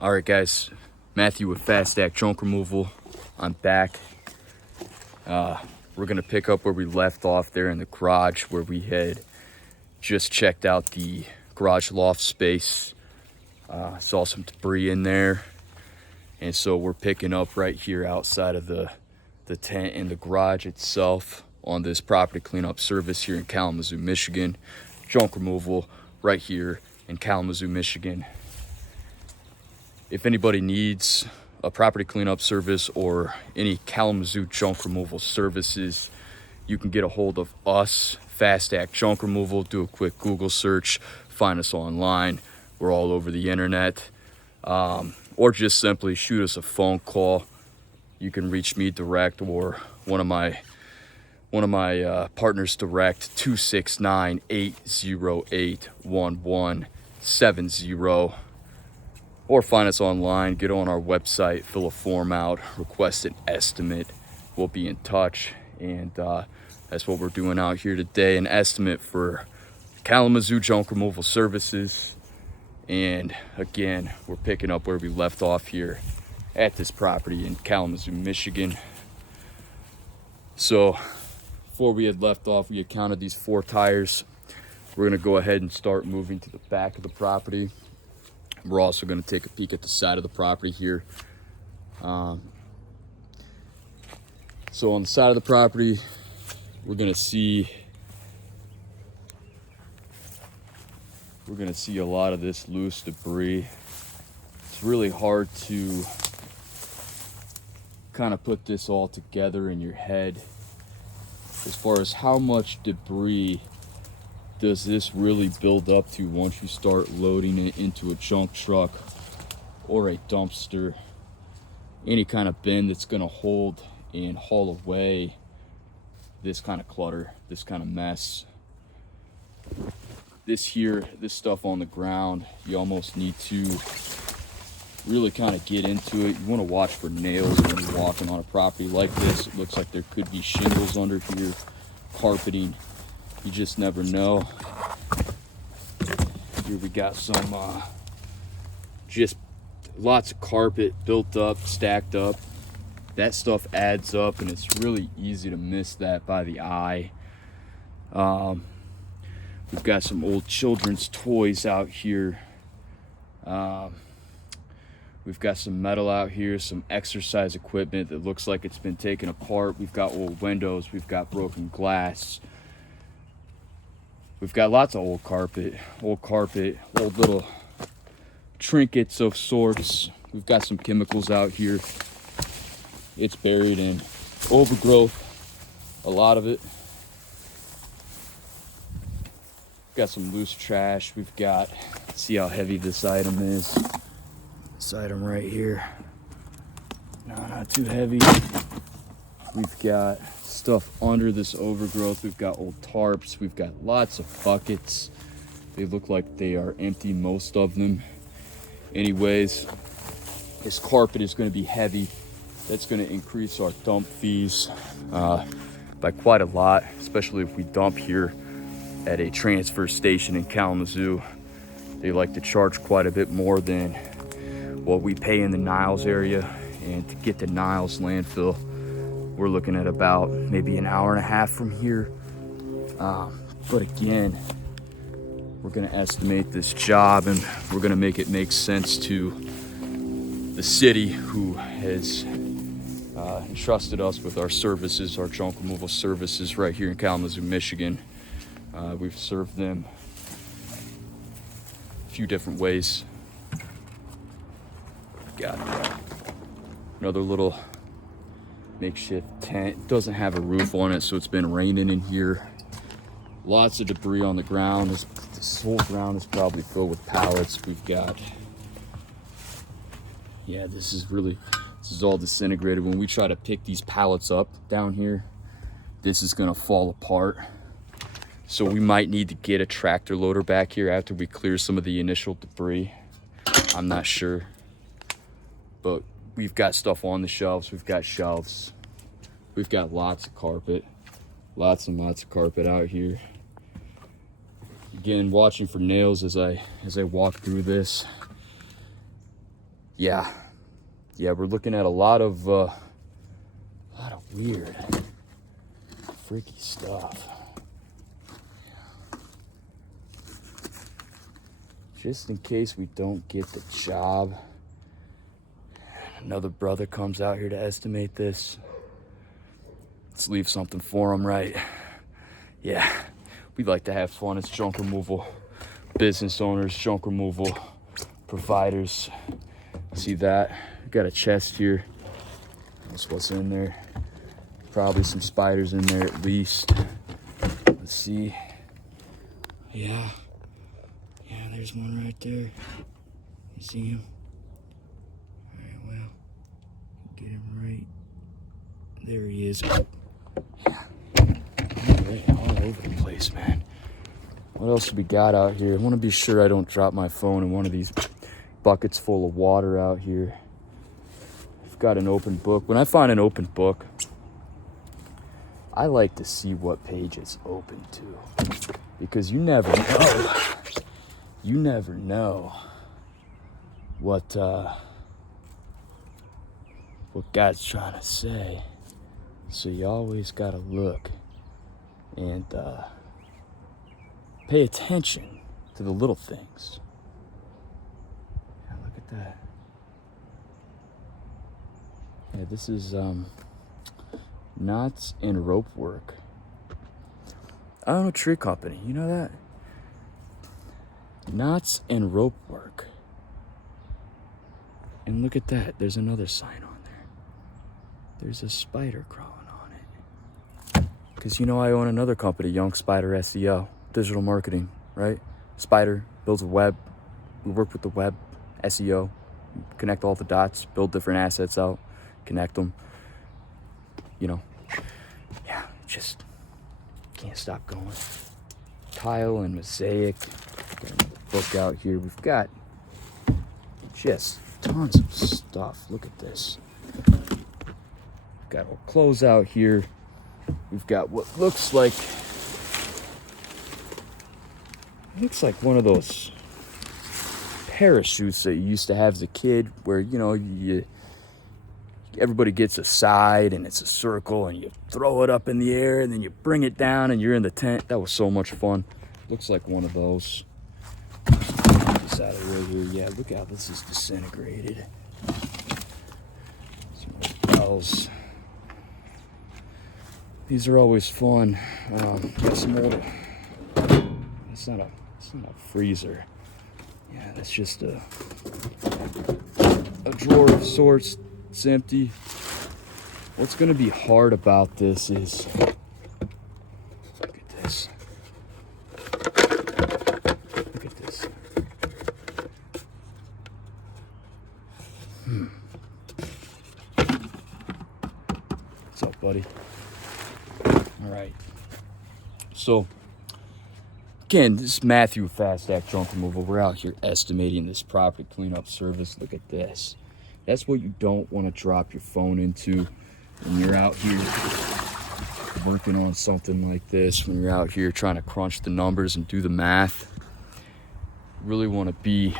All right, guys, Matthew with Fast Act Junk Removal. I'm back. We're gonna pick up where we left off there in the garage, where we had just checked out the garage loft space. Saw some debris in there, and so we're picking up right here outside of the tent in the garage itself on this property cleanup service here in Kalamazoo, Michigan. Junk removal right here in Kalamazoo, Michigan. If anybody needs a property cleanup service or any Kalamazoo junk removal services, you can get a hold of us, Fast Act Junk Removal. Do a quick Google search, find us online. We're all over the internet. Or just simply shoot us a phone call. You can reach me direct or one of my partners direct, 269-808-1170. Or find us online, get on our website, fill a form out, request an estimate. We'll be in touch. And that's what we're doing out here today, an estimate for Kalamazoo junk removal services. And again, we're picking up where we left off here at this property in Kalamazoo, Michigan. So before we had left off, we had counted these 4 tires. We're gonna go ahead and start moving to the back of the property. We're also going to take a peek at the side of the property here. So on the side of the property, we're going to see a lot of this loose debris. It's really hard to kind of put this all together in your head as far as how much debris does this really build up to once you start loading it into a junk truck or a dumpster, any kind of bin that's going to hold and haul away this kind of clutter, this kind of mess. This stuff on the ground, you almost need to really kind of get into it. You want to watch for nails when you're walking on a property like this. It looks like there could be shingles under here, carpeting. You just never know. Here we got some, just lots of carpet built up, stacked up. That stuff adds up, and it's really easy to miss that by the eye. We've got some old children's toys out here. We've got some metal out here, some exercise equipment that looks like it's been taken apart. We've got old windows, we've got broken glass. We've got lots of old carpet, old little trinkets of sorts. We've got some chemicals out here. It's buried in overgrowth, a lot of it. We've got some loose trash. We've got, see how heavy this item is. This item right here. No, not too heavy. We've got stuff under this overgrowth. We've got old tarps. We've got lots of buckets. They look like they are empty, most of them. Anyways, this carpet is going to be heavy. That's going to increase our dump fees by quite a lot, especially if we dump here at a transfer station in Kalamazoo. They like to charge quite a bit more than what we pay in the Niles area. And to get to Niles landfill, we're looking at about maybe an hour and a half from here. But again, we're gonna estimate this job, and we're gonna make it make sense to the city who has entrusted us with our services, our junk removal services right here in Kalamazoo, Michigan. We've served them a few different ways. Got another little makeshift tent. It doesn't have a roof on it, so it's been raining in here. Lots of debris on the ground. This whole ground is probably filled with pallets. We've got, yeah, this is all disintegrated. When we try to pick these pallets up down here, this is gonna fall apart. So we might need to get a tractor loader back here after we clear some of the initial debris. I'm not sure, but we've got stuff on the shelves. We've got shelves. We've got lots of carpet, lots and lots of carpet out here. Again, watching for nails as I walk through this. yeah, we're looking at a lot of weird, freaky stuff. Just in case we don't get the job, another brother comes out here to estimate this. Let's leave something for him, right? Yeah, we like to have fun as junk removal business owners, junk removal providers. See that? We got a chest here. That's what's in there. Probably some spiders in there at least. Let's see. Yeah, there's one right there. You see him? All right, well, get him right. There he is. Yeah. All over the place, man. What else do we got out here? I want to be sure I don't drop my phone in one of these buckets full of water out here. I've got an open book. When I find an open book, I like to see what page it's open to, because you never know. You never know what God's trying to say. So you always gotta look and pay attention to the little things. Yeah, look at that. Yeah, this is knots and rope work. I don't know, tree company. You know that? Knots and rope work. And look at that. There's another sign on there. There's a spider crawling on it. Because you know I own another company, Young Spider SEO, digital marketing, right? Spider builds a web. We work with the web, SEO, connect all the dots, build different assets out, connect them. You know, yeah, just can't stop going. Tile and mosaic. Got another book out here. We've got just tons of stuff. Look at this. We've got our clothes out here. We've got what looks like one of those parachutes that you used to have as a kid, where everybody gets a side and it's a circle and you throw it up in the air and then you bring it down and you're in the tent. That was so much fun. Looks like one of those. This out of the way here. Yeah, look how this is disintegrated. Some more bells. These are always fun. Got some more. It's not a freezer. Yeah, that's just a drawer of sorts. It's empty. What's going to be hard about this is, look at this. Look at this. What's up, buddy? All right. So, again, this is Matthew with Fast Act Junk Removal. We're out here estimating this property cleanup service. Look at this. That's what you don't want to drop your phone into when you're out here working on something like this, when you're out here trying to crunch the numbers and do the math. You really want to be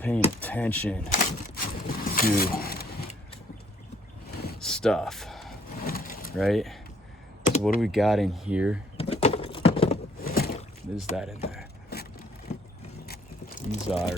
paying attention to stuff, right? So what do we got in here? What is that in there? These are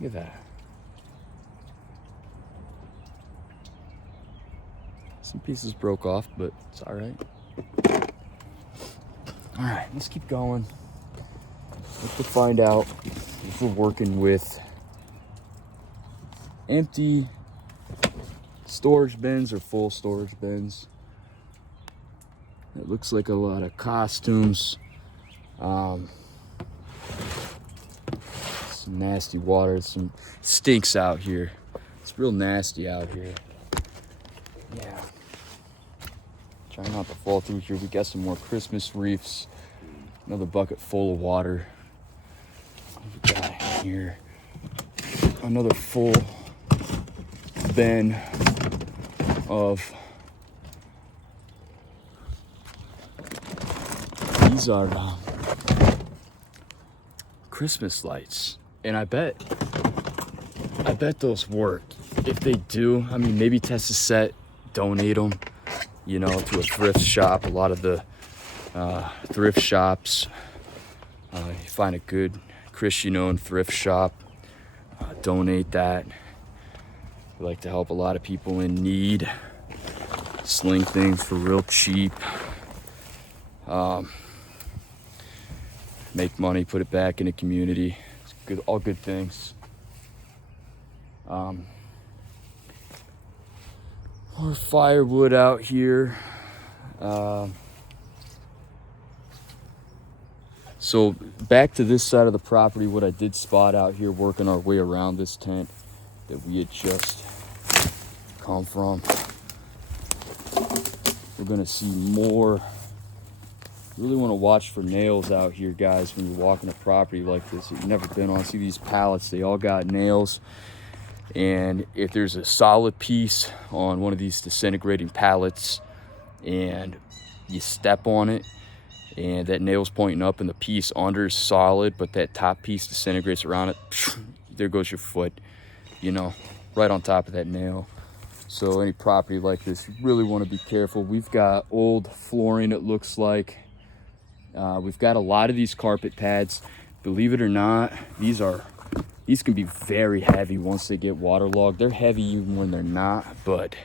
look at that. Some pieces broke off, but it's all right. All right, let's keep going. Let's find out if we're working with empty storage bins or full storage bins. It looks like a lot of costumes. Some nasty water. Some stinks out here. It's real nasty out here. Yeah. Try not to fall through here. We got some more Christmas wreaths. Another bucket full of water. What we got here? Another full bin of These are Christmas lights, and I bet those work. If they do, I mean, maybe test a set, donate them, you know, to a thrift shop. A lot of the thrift shops, you find a good Christian-owned thrift shop, donate that. We like to help a lot of people in need. Sling things for real cheap. Make money, put it back in the community. It's good, all good things. More firewood out here. So back to this side of the property, what I did spot out here, working our way around this tent that we had just come from. We're gonna see more. Really want to watch for nails out here, guys, when you're walking a property like this. You've never been on. See these pallets, they all got nails. And if there's a solid piece on one of these disintegrating pallets and you step on it and that nail's pointing up and the piece under is solid, but that top piece disintegrates around it, there goes your foot, you know, right on top of that nail. So any property like this, you really want to be careful. We've got old flooring, it looks like. We've got a lot of these carpet pads. Believe it or not, these can be very heavy once they get waterlogged. They're heavy even when they're not, but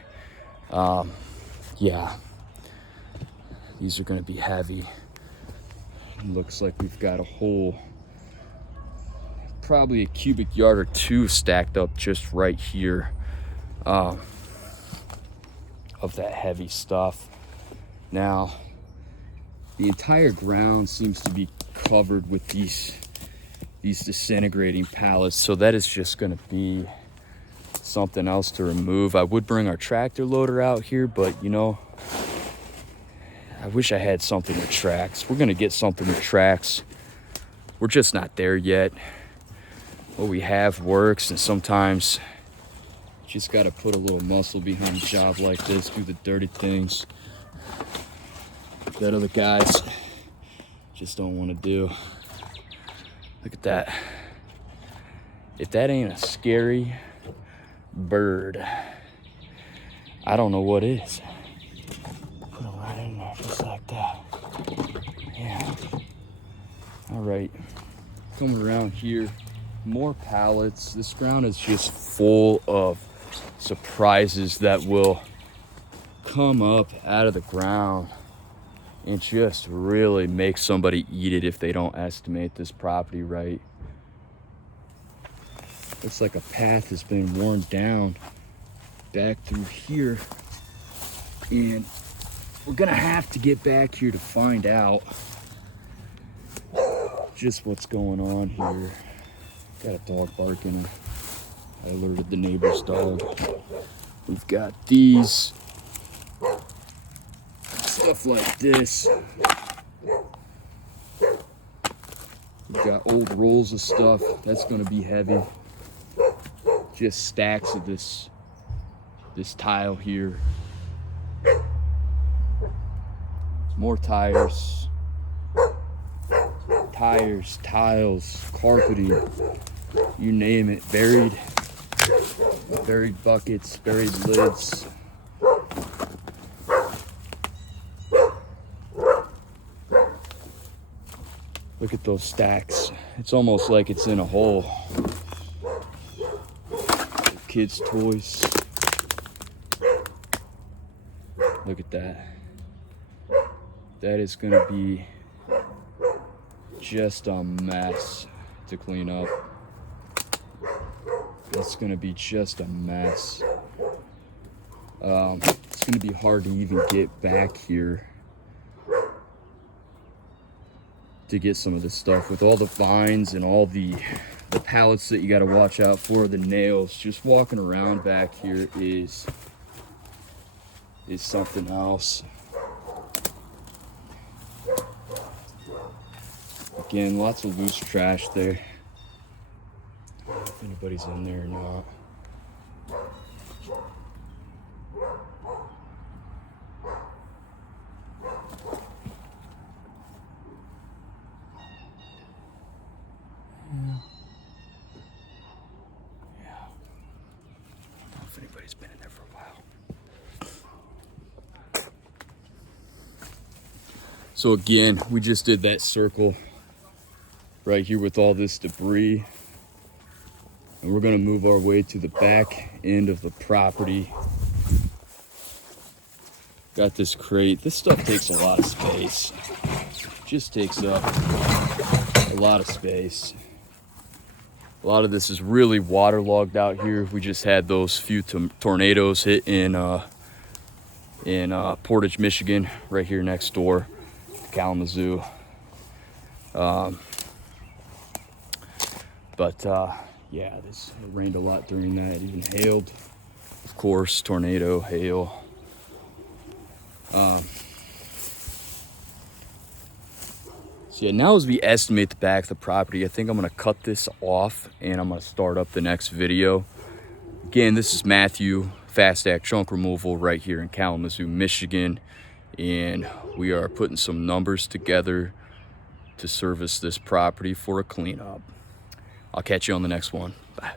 yeah, these are going to be heavy. Looks like we've got a whole, probably a cubic yard or two stacked up just right here of that heavy stuff. Now, the entire ground seems to be covered with these disintegrating pallets, so that is just going to be something else to remove. I would bring our tractor loader out here, but you know, I wish I had something with tracks. We're going to get something with tracks. We're just not there yet. What we have works, and sometimes you just got to put a little muscle behind a job like this, do the dirty things that other guys just don't want to do. Look at that. If that ain't a scary bird, I don't know what is. Put it right in there, just like that. Yeah. All right. Coming around here, more pallets. This ground is just full of surprises that will come up out of the ground and just really make somebody eat it if they don't estimate this property right. Looks like a path has been worn down back through here, and we're gonna have to get back here to find out just what's going on here. Got a dog barking. I alerted the neighbor's dog. We've got these, stuff like this. We've got old rolls of stuff. That's gonna be heavy. Just stacks of this tile here. More tires, tiles, carpeting, you name it. Buried buckets, buried lids. Look at those stacks. It's almost like it's in a hole. Kids' toys. Look at that. That is gonna be just a mess to clean up. That's gonna be just a mess. It's gonna be hard to even get back here to get some of this stuff with all the vines and all the pallets that you got to watch out for, the nails. Just walking around back here is something else. Again, lots of loose trash there. I don't know if anybody's in there or not. So again, we just did that circle right here with all this debris. And we're gonna move our way to the back end of the property. Got this crate. This stuff takes a lot of space. Just takes up a lot of space. A lot of this is really waterlogged out here. We just had those few tornadoes hit in Portage, Michigan, right here next door to Kalamazoo. Yeah, it rained a lot during that. It even hailed, of course, tornado, hail. So yeah, now as we estimate the back of the property, I think I'm gonna cut this off and I'm gonna start up the next video. Again, this is Matthew, Fast Act Trunk Removal right here in Kalamazoo, Michigan. And we are putting some numbers together to service this property for a cleanup. I'll catch you on the next one. Bye.